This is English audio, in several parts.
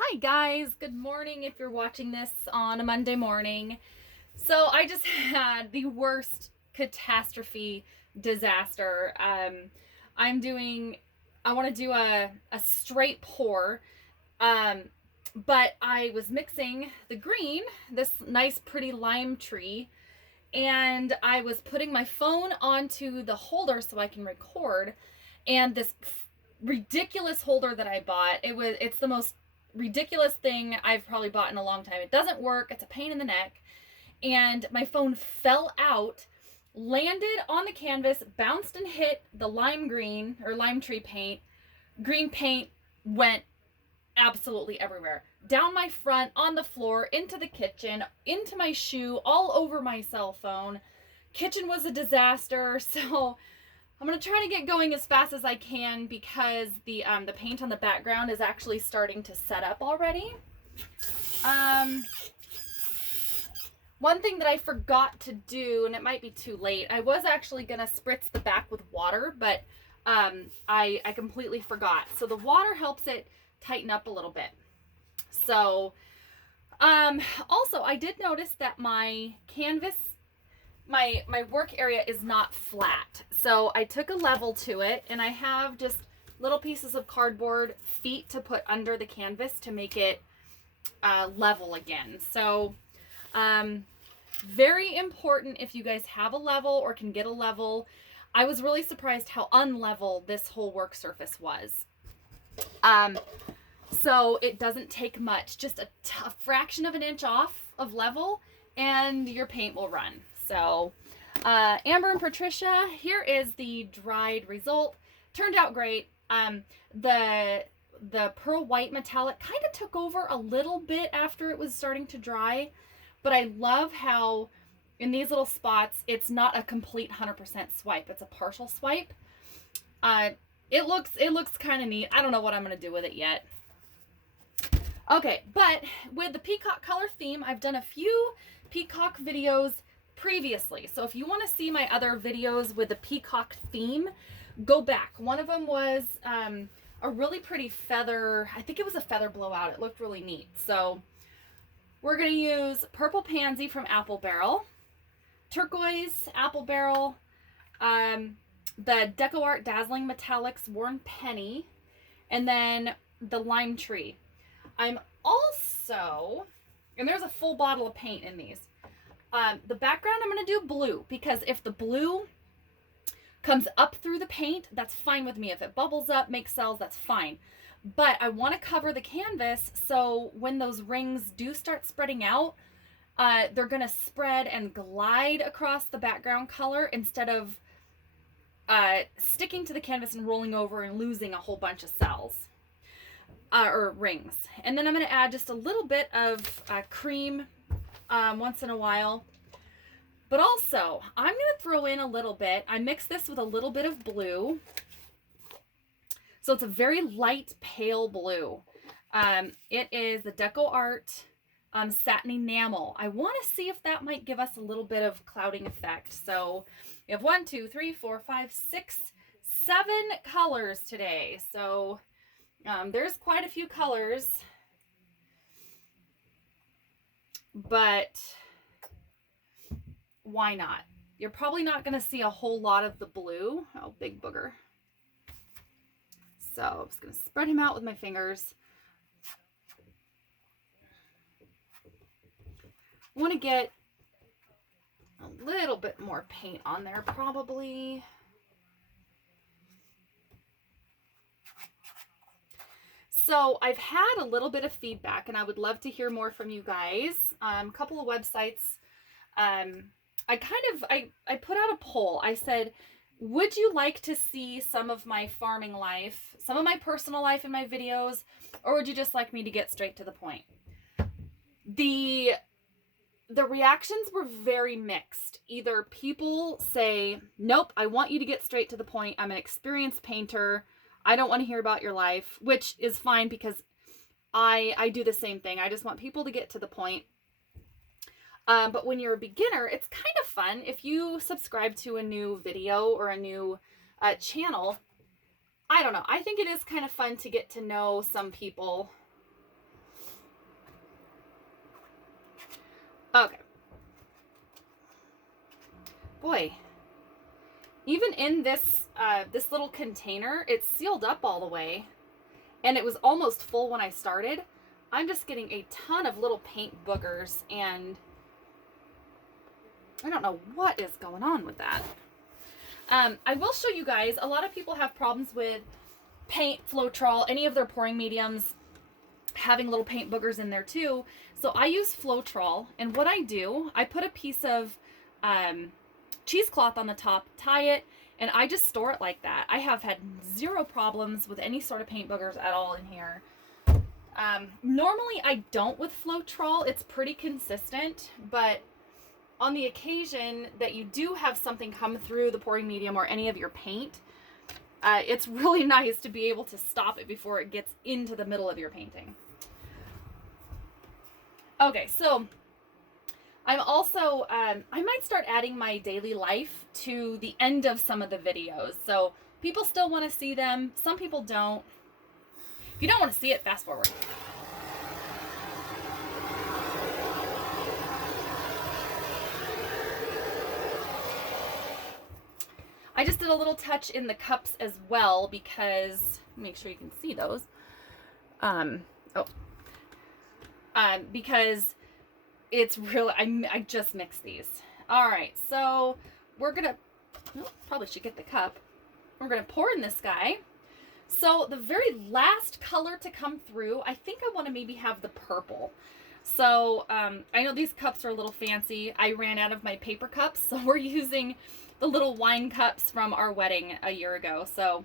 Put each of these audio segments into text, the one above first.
Hi guys, good morning if you're watching this on a Monday morning. So I just had the worst catastrophe disaster. I want to do a straight pour, um, but I was mixing the green, this nice pretty lime tree, and I was putting my phone onto the holder so I can record, and this ridiculous holder that I bought, it's the most ridiculous thing I've probably bought in a long time. It doesn't work. It's a pain in the neck. And my phone fell out, landed on the canvas, bounced and hit the lime green or lime tree paint. Green paint went absolutely everywhere. Down my front, on the floor, into the kitchen, into my shoe, all over my cell phone. Kitchen was a disaster. So I'm gonna try to get going as fast as I can because the paint on the background is actually starting to set up already. One thing that I forgot to do, and it might be too late, I was actually gonna spritz the back with water, but I completely forgot. So the water helps it tighten up a little bit. So also I did notice that my canvas, my work area is not flat. So I took a level to it, and I have just little pieces of cardboard feet to put under the canvas to make it level again. So very important if you guys have a level or can get a level. I was really surprised how unlevel this whole work surface was. So it doesn't take much, just a fraction of an inch off of level, and your paint will run. So Amber and Patricia, here is the dried result. Turned out great. The pearl white metallic kind of took over a little bit after it was starting to dry, but I love how in these little spots it's not a complete 100% swipe, it's a partial swipe. It looks kind of neat. I don't know what I'm gonna do with it yet. Okay, but with the Peacock color theme, I've done a few Peacock videos previously. So if you want to see my other videos with the Peacock theme, go back. One of them was a really pretty feather, I think it was a feather blowout. It looked really neat. So we're going to use Purple Pansy from Apple Barrel, Turquoise Apple Barrel, the Deco Art Dazzling Metallics Worn Penny, and then the Lime Tree. I'm also, and there's a full bottle of paint in these. The background I'm going to do blue, because if the blue comes up through the paint, that's fine with me. If it bubbles up, makes cells, that's fine. But I want to cover the canvas so when those rings do start spreading out, they're going to spread and glide across the background color instead of sticking to the canvas and rolling over and losing a whole bunch of cells. Or rings. And then I'm going to add just a little bit of cream once in a while. But also, I'm going to throw in a little bit. I mix this with a little bit of blue. So it's a very light, pale blue. It is the Deco Art Satin Enamel. I want to see if that might give us a little bit of clouding effect. So we have 1, 2, 3, 4, 5, 6, 7 colors today. So there's quite a few colors, but why not? You're probably not going to see a whole lot of the blue. Oh, big booger. So I'm just going to spread him out with my fingers. I want to get a little bit more paint on there, probably. So I've had a little bit of feedback, and I would love to hear more from you guys. A couple of websites. I put out a poll. I said, would you like to see some of my farming life, some of my personal life in my videos, or would you just like me to get straight to the point? The reactions were very mixed. Either people say, nope, I want you to get straight to the point. I'm an experienced painter. I don't want to hear about your life, which is fine because I do the same thing. I just want people to get to the point. But when you're a beginner, it's kind of fun. If you subscribe to a new video or a new channel, I don't know. I think it is kind of fun to get to know some people boy, even in this, this little container, it's sealed up all the way. And it was almost full when I started. I'm just getting a ton of little paint boogers, and I don't know what is going on with that. I will show you guys, a lot of people have problems with paint, Floetrol, any of their pouring mediums having little paint boogers in there too. So I use Floetrol, and what I do, I put a piece of cheesecloth on the top, tie it, and I just store it like that. I have had zero problems with any sort of paint boogers at all in here. Normally I don't with Floetrol. It's pretty consistent, but on the occasion that you do have something come through the pouring medium or any of your paint, it's really nice to be able to stop it before it gets into the middle of your painting. Okay, so I'm also, I might start adding my daily life to the end of some of the videos. So people still want to see them. Some people don't. If you don't want to see it, fast forward. I just did a little touch in the cups as well because, make sure you can see those. Because it's really, I just mixed these. All right, so we're gonna, probably should get the cup. We're gonna pour in this guy. So the very last color to come through, I think I want to maybe have the purple. So I know these cups are a little fancy. I ran out of my paper cups, so we're using the little wine cups from our wedding a year ago. So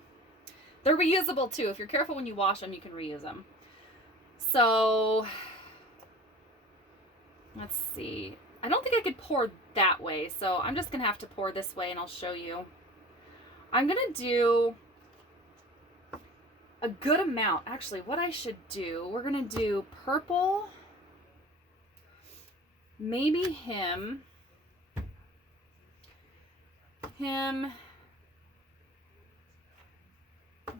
they're reusable too. If you're careful when you wash them, you can reuse them. So let's see. I don't think I could pour that way, so I'm just gonna have to pour this way and I'll show you. I'm gonna do a good amount. Actually, what I should do, we're gonna do purple, maybe him,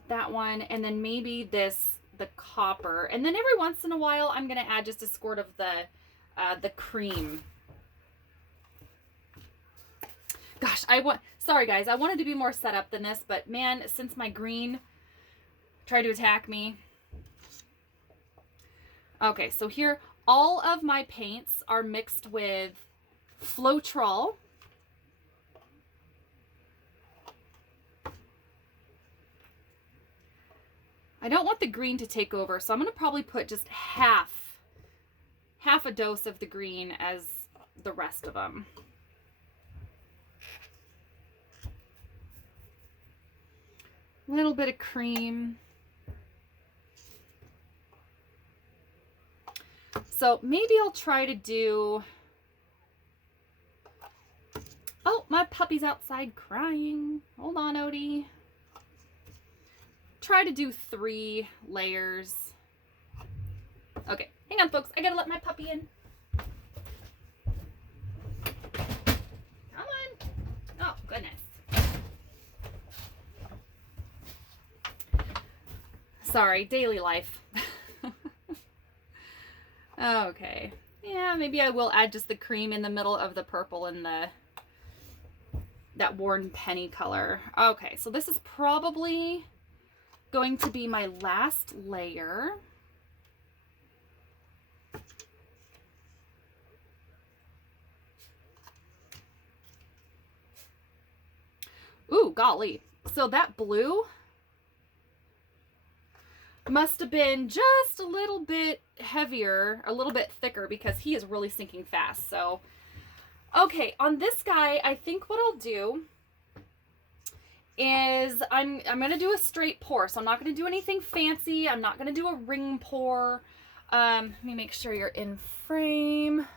that one, and then maybe this, the copper. And then every once in a while, I'm gonna add just a squirt of the cream. Gosh, sorry guys, I wanted to be more set up than this, but man, since my green tried to attack me. Okay, so here, all of my paints are mixed with Floetrol. I don't want the green to take over, so I'm going to probably put just half a dose of the green as the rest of them. A little bit of cream. So maybe I'll try to do... Oh, my puppy's outside crying. Hold on, Odie. Try to do 3 layers. Okay, hang on, folks. I gotta let my puppy in. Come on. Oh, goodness. Sorry, daily life. Okay. Yeah, maybe I will add just the cream in the middle of the purple and that worn penny color. Okay, so this is probably going to be my last layer. Ooh, golly. So that blue must have been just a little bit heavier, a little bit thicker, because he is really sinking fast. So, okay, on this guy, I think what I'll do is I'm going to do a straight pour. So I'm not going to do anything fancy. I'm not going to do a ring pour. Let me make sure you're in frame.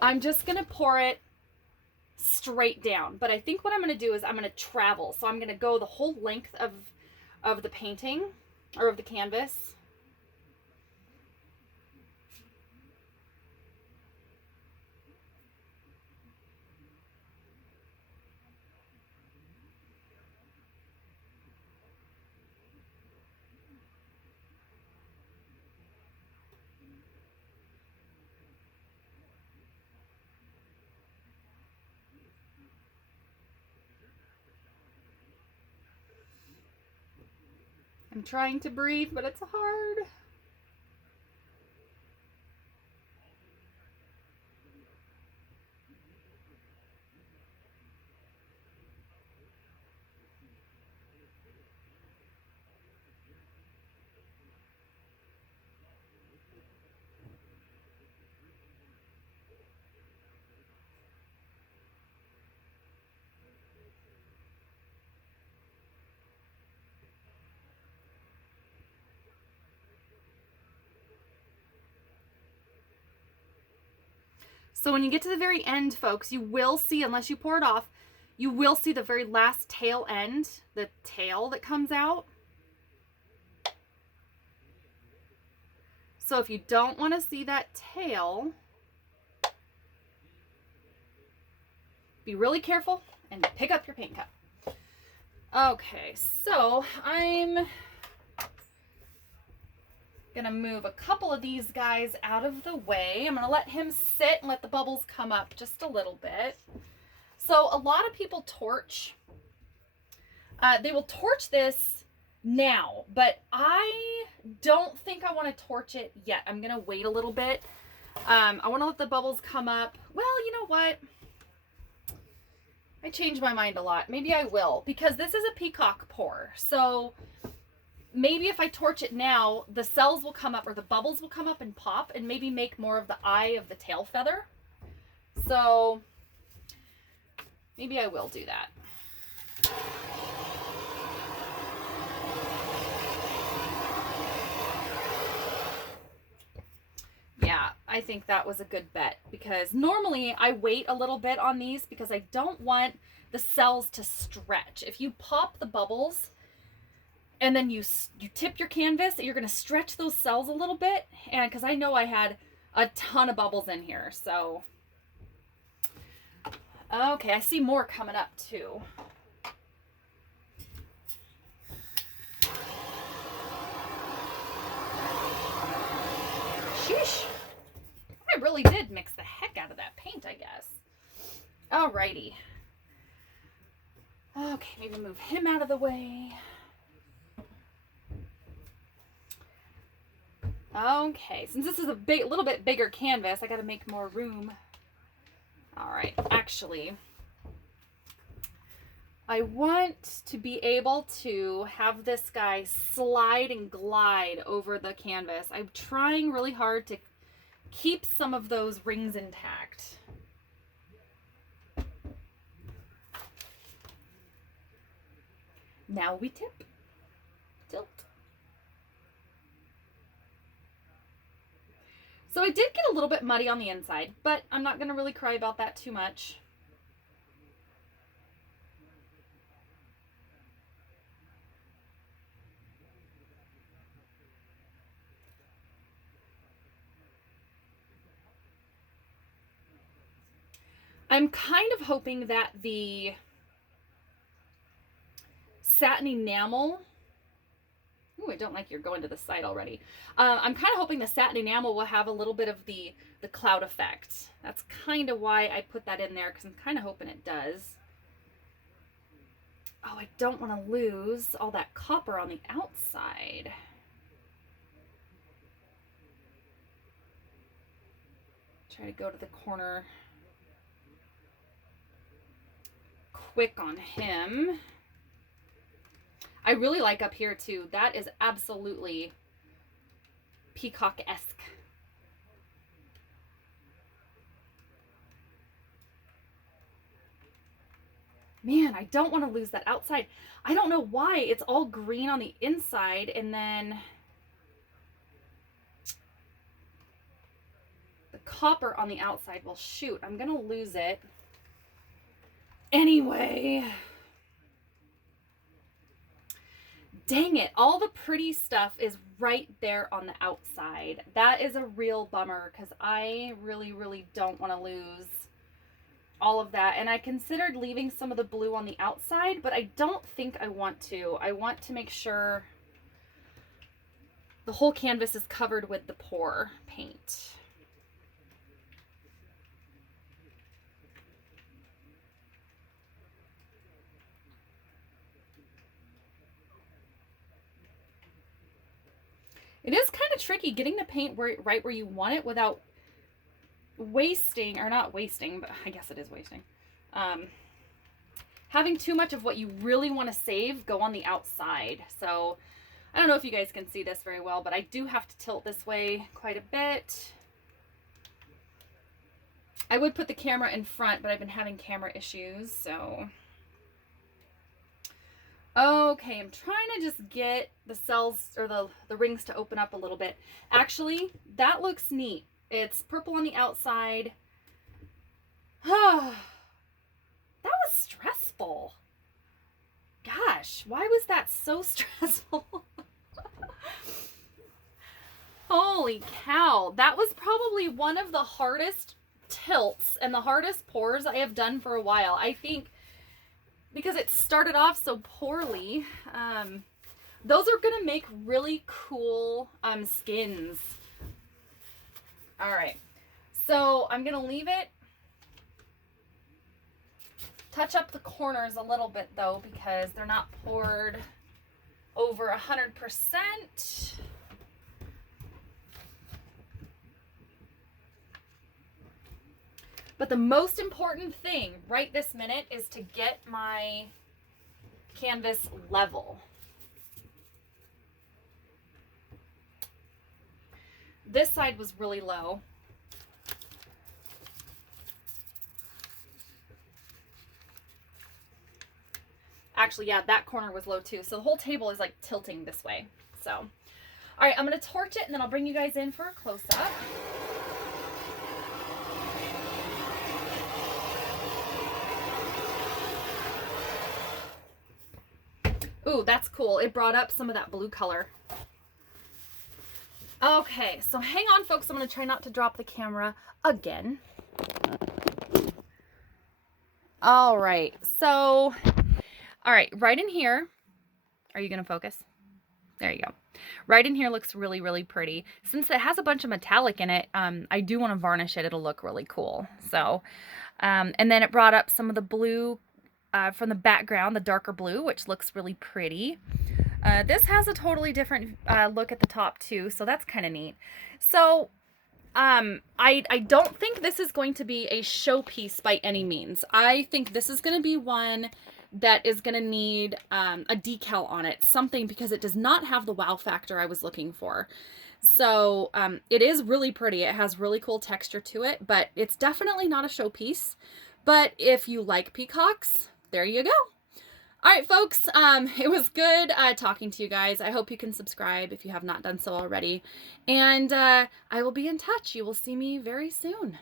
I'm just going to pour it straight down. But I think what I'm going to do is I'm going to travel. So I'm going to go the whole length of the painting or of the canvas. I'm trying to breathe, but it's hard. So when you get to the very end, folks, you will see, unless you pour it off, you will see the very last tail end, the tail that comes out. So if you don't want to see that tail, be really careful and pick up your paint cup. Okay, so I'm gonna move a couple of these guys out of the way. I'm gonna let him sit and let the bubbles come up just a little bit. So a lot of people torch. They will torch this now, but I don't think I want to torch it yet. I'm gonna wait a little bit. I want to let the bubbles come up. Well, you know what? I change my mind a lot. Maybe I will, because this is a Peacock pour. So maybe if I torch it now, the cells will come up, or the bubbles will come up and pop and maybe make more of the eye of the tail feather. So maybe I will do that. Yeah, I think that was a good bet, because normally I wait a little bit on these because I don't want the cells to stretch. If you pop the bubbles and then you tip your canvas, you're going to stretch those cells a little bit. And because I know I had a ton of bubbles in here. So, okay, I see more coming up too. Sheesh. I really did mix the heck out of that paint, I guess. Alrighty. Okay, maybe move him out of the way. Okay, since this is a little bit bigger canvas, I gotta make more room. Alright, actually, I want to be able to have this guy slide and glide over the canvas. I'm trying really hard to keep some of those rings intact. Now we tip. Tilt. So I did get a little bit muddy on the inside, but I'm not going to really cry about that too much. I'm kind of hoping that the satin enamel, ooh, I don't like you're going to the side already. I'm kind of hoping the satin enamel will have a little bit of the cloud effect. That's kind of why I put that in there, because I'm kind of hoping it does. Oh, I don't want to lose all that copper on the outside. Try to go to the corner quick on him. I really like up here too. That is absolutely Peacock-esque. Man, I don't want to lose that outside. I don't know why it's all green on the inside and then the copper on the outside. Well, shoot, I'm going to lose it. Anyway. Dang it, all the pretty stuff is right there on the outside. That is a real bummer, because I really, really don't want to lose all of that. And I considered leaving some of the blue on the outside, but I don't think I want to. I want to make sure the whole canvas is covered with the pour paint. It is kind of tricky getting the paint right where you want it without wasting, or not wasting, but I guess it is wasting. Having too much of what you really want to save go on the outside. So I don't know if you guys can see this very well, but I do have to tilt this way quite a bit. I would put the camera in front, but I've been having camera issues, so. Okay, I'm trying to just get the cells or the rings to open up a little bit. Actually, that looks neat. It's purple on the outside. That was stressful. Gosh, why was that so stressful? Holy cow. That was probably one of the hardest tilts and the hardest pours I have done for a while. I think because it started off so poorly. Those are going to make really cool skins. All right. So I'm going to leave it. Touch up the corners a little bit though, because they're not poured over 100%. But the most important thing right this minute is to get my canvas level. This side was really low. Actually, yeah, that corner was low too. So the whole table is like tilting this way. So, all right, I'm going to torch it and then I'll bring you guys in for a close-up. Ooh, that's cool. It brought up some of that blue color. Okay, so hang on, folks. I'm going to try not to drop the camera again. All right, so... All right, right in here, are you going to focus? There you go. Right in here looks really, really pretty. Since it has a bunch of metallic in it, I do want to varnish it. It'll look really cool. So, and then it brought up some of the blue from the background, the darker blue, which looks really pretty. This has a totally different look at the top too, so that's kind of neat. So, I don't think this is going to be a showpiece by any means. I think this is going to be one that is going to need a decal on it, something, because it does not have the wow factor I was looking for. So it is really pretty. It has really cool texture to it, but it's definitely not a showpiece. But if you like peacocks, there you go. All right, folks, it was good talking to you guys. I hope you can subscribe if you have not done so already. And I will be in touch. You will see me very soon.